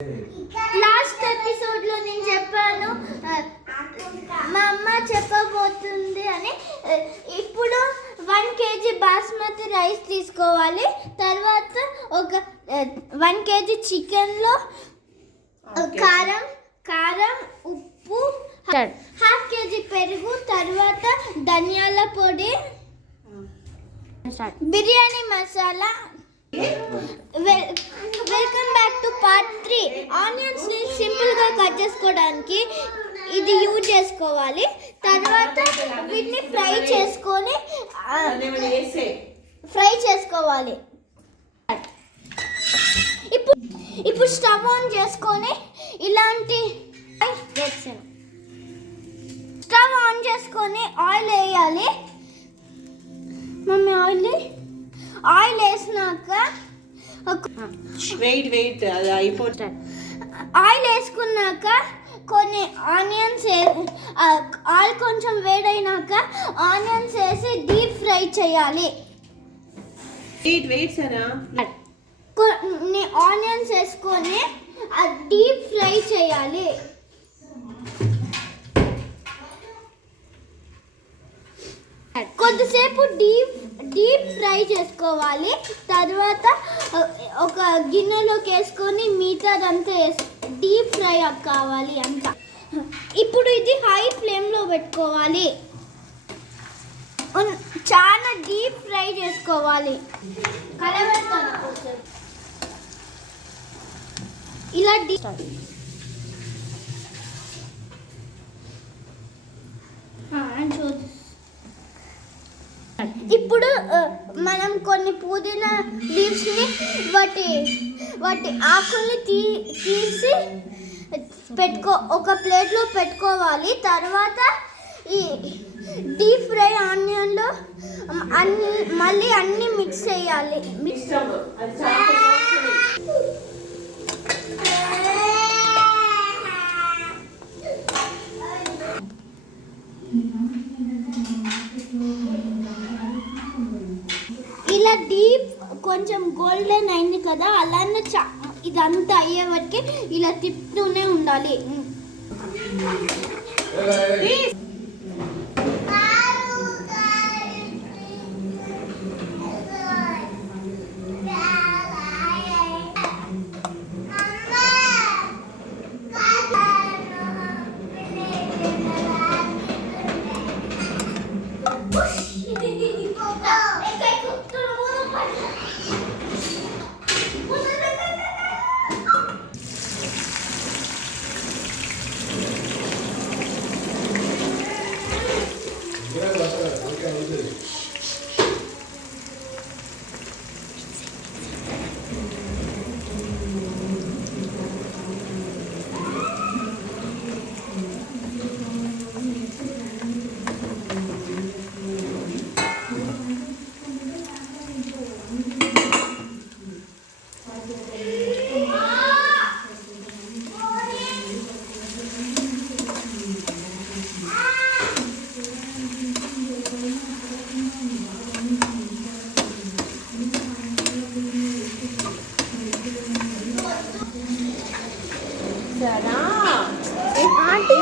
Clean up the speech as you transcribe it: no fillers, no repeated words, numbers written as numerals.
Last episode లో నేను చెప్పాను మా అమ్మ చెప్పబోతుంది అని. ఇప్పుడు 1 kg బాస్మతి రైస్ తీసుకోవాలి. తర్వాత ఒక 1 kg చికెన్లో కారం ఉప్పు 1/2 kg పెరుగు, తర్వాత ధనియాల పొడి, biryani masala. Welcome back to part 3. Onions ని సింపుల్ గా కట్ చేసుకోవడానికి ఇది యూజ్ చేసుకోవాలి. తర్వాత వీటిని ఫ్రై చేసుకోవాలి. ఇప్పుడు స్టవ్ ఆన్ చేసుకొని స్టవ్ ఆన్ చేసుకొని ఆయిల్ వేయాలి. మమ్మీ ఆయిల్ వేసినాక ఆయిల్ వేసుకున్నాక కొన్ని ఆనియన్స్ ఆయిల్ కొంచెం వేడైనాక ఆనియన్స్ వేసి డీప్ ఫ్రై చేయాలి. కొన్ని ఆనియన్స్ వేసుకొని డీప్ ఫ్రై చేయాలి. కొద్దిసేపు డీప్ ఫ్రై చేసుకోవాలి. తర్వాత ఒక గిన్నెలోకి వేసుకొని మిగతాదంతా డీప్ ఫ్రై కావాలి అంతా. ఇప్పుడు ఇది హై ఫ్లేమ్లో పెట్టుకోవాలి. చాలా డీప్ ఫ్రై చేసుకోవాలి. ఇలా ఇప్పుడు మనం కొన్ని పుదీనా లీవ్స్ని వాటి ఆకుల్ని తీసి ఒక ప్లేట్లో పెట్టుకోవాలి. తర్వాత ఈ డీప్ ఫ్రై ఆనియన్లో మళ్ళీ అన్నీ మిక్స్ చేయాలి. ఇలా డీప్ కొంచెం గోల్డెన్ అయింది కదా, అలానే ఇదంతా అయ్యే వరకు ఇలా తిప్పుతూనే ఉండాలి. ఆంటీ